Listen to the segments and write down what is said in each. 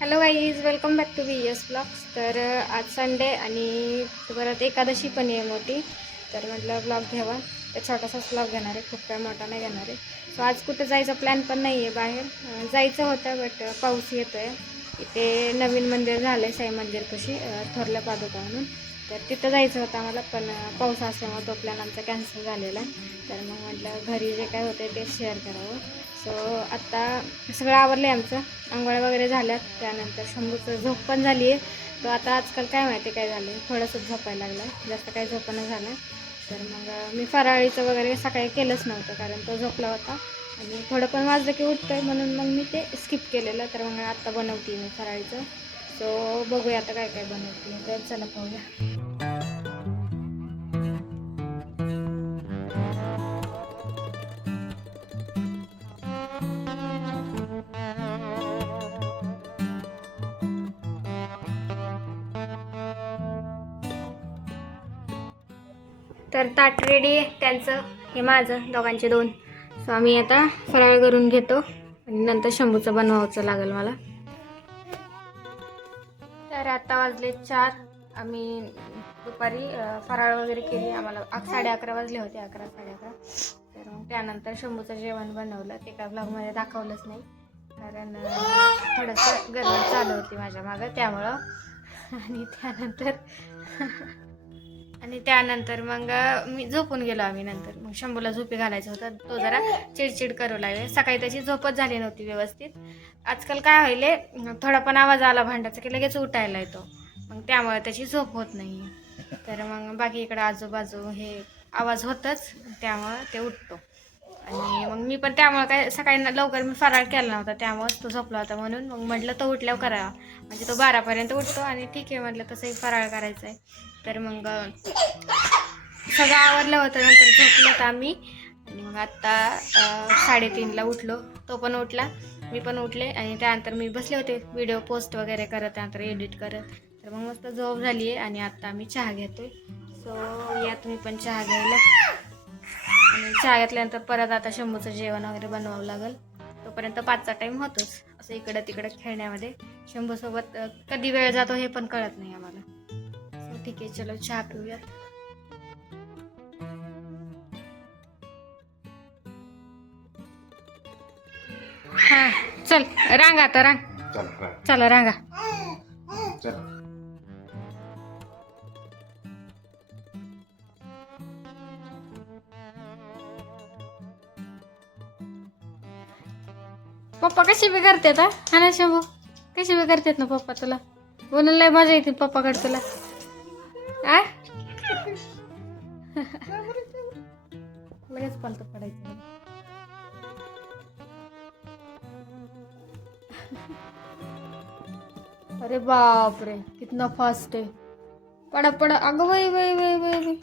Hello guys welcome back to B S blogs तर आज Sunday आणि परत एकादशी पण आहे मोठी. तर म्हटलं ब्लॉग घ्यावा. तर छोटासाच ब्लॉग घेणार आहे. खूप काय मोठा नाही घेणार आहे. सो आज कुठं जायचा प्लॅन पण नाही आहे बाहेर. जायचं होतं बट पाऊस येतो आहे इथे नवीन मंदिर झालं आहे साई मंदिर कशी थोरल्या पादुका म्हणून. तर तिथं जायचं होतं आम्हाला पण पाऊस असल्यामुळे तो प्लॅन आमचा कॅन्सल झालेला आहे. तर मग म्हटलं घरी जे काय होतं ते शेअर करावं. सो आत्ता सगळं आवरलं आहे आमचं. आंघोळ्या वगैरे झाल्यात. त्यानंतर शंभूचं झोप पण झाली आहे तो आता आजकाल काय माहिती काय झालं आहे थोडंसं झोपायला लागलं जास्त काही झोपणं झालं. तर मग मी फराळीचं वगैरे सकाळी केलंच नव्हतं कारण तो झोपला होता. आणि थोडं पण वाजलं की उठतोय. म्हणून मग मी ते स्किप केलेलं. तर मग आत्ता बनवते मी फराळीचं. सो बघूया आता काय काय बनवते तर चला पाहूया. तर ताट रेडी आहे. त्यांचं हे माझं दोघांचे दोन. सो आम्ही आता फराळ करून घेतो. आणि नंतर शंभूचं बनवायचं लागेल मला. तर आता वाजले चार. आम्ही दुपारी फराळ वगैरे केली. आम्हाला साडे अकरा वाजले होते अकरा साडे अकरा. तर मग त्यानंतर शंभूचं जेवण बनवलं. ते काय ब्लॉगमध्ये दाखवलंच नाही. कारण थोडंसं गरज चालू होती माझ्या मागं. त्यामुळं आणि त्यानंतर आणि त्यानंतर मग मी झोपून गेलो आम्ही नंतर. मग शंभूला झोपी घालायचं होतं. तो जरा चिडचिड करू लागले. सकाळी त्याची झोपच झाली नव्हती व्यवस्थित. आजकाल काय व्हायले थोडा पण आवाज आला भांड्याचा की लगेच उठायला येतो. मग त्यामुळे त्याची झोप होत नाही. तर मग बाकी इकडं आजूबाजू हे आवाज होतच त्यामुळं ते उठतो. आणि मग मी पण त्यामुळे काय सकाळी लवकर मी फराळ केला नव्हता त्यामुळंच तो झोपला होता म्हणून मग म्हटलं तो उठल्यावर करावा. म्हणजे तो बारापर्यंत उठतो आणि ठीक आहे म्हटलं तसंही फराळ करायचं आहे तर मग सगळं आवरलं होतं नंतर झोपलो होतं आम्ही. आणि मग आत्ता साडेतीनला उठलो. तो पण उठला मी पण उठले आणि त्यानंतर मी बसले होते व्हिडिओ पोस्ट वगैरे करत त्यानंतर एडिट करत. तर मग मस्त झोप झाली आहे आणि आत्ता आम्ही चहा घेतोय. सो या तुम्ही पण चहा घ्यायला. आणि चहा घेतल्यानंतर परत आता शंभूचं जेवण वगैरे बनवावं लागेल. तोपर्यंत पाचचा टाईम होतोच. असं इकडं तिकडं खेळण्यामध्ये. शंभूसोबत कधी वेळ जातो हे पण कळत नाही आम्हाला. ठीक आहे चलो चहा पिऊयात हा चल रांग आता रांग. चला रांगा. चल. पप्पा कशी बी करतात हा ना शंभू? कशी बी करतात ना पप्पा तुला? बोलून लय मजा येते पप्पाकडे तुला. आ? लगेच पालत पडायचं. अरे बापरे कितना फास्ट आहे. पडा पडा. अगं बाई बाई बाई बाई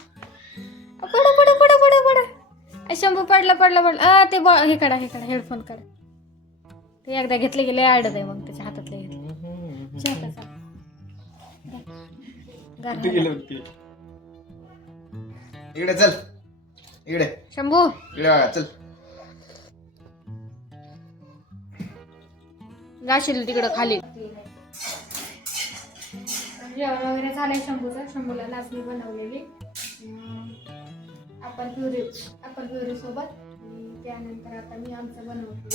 अ, पडा पडा पडा पडा पडा. शंभू पडला पडला पडला. आ ते बॉ हे काढा हे काढा. हेडफोन काढा. ते एकदा घेतले गेले आडत आहे मग त्याच्या हातातले घेतले. कुठे. गेले होते इकडे चल. इकडे. शंभू. इकडे बघा चल. जाशील तिकडं खाली. जेवण वगैरे झालंय शंभूचं. शंभूला नाचणी बनवलेली. आपण प्युरी आपण प्युरी सोबत त्यानंतर आता मी आमचं बनवते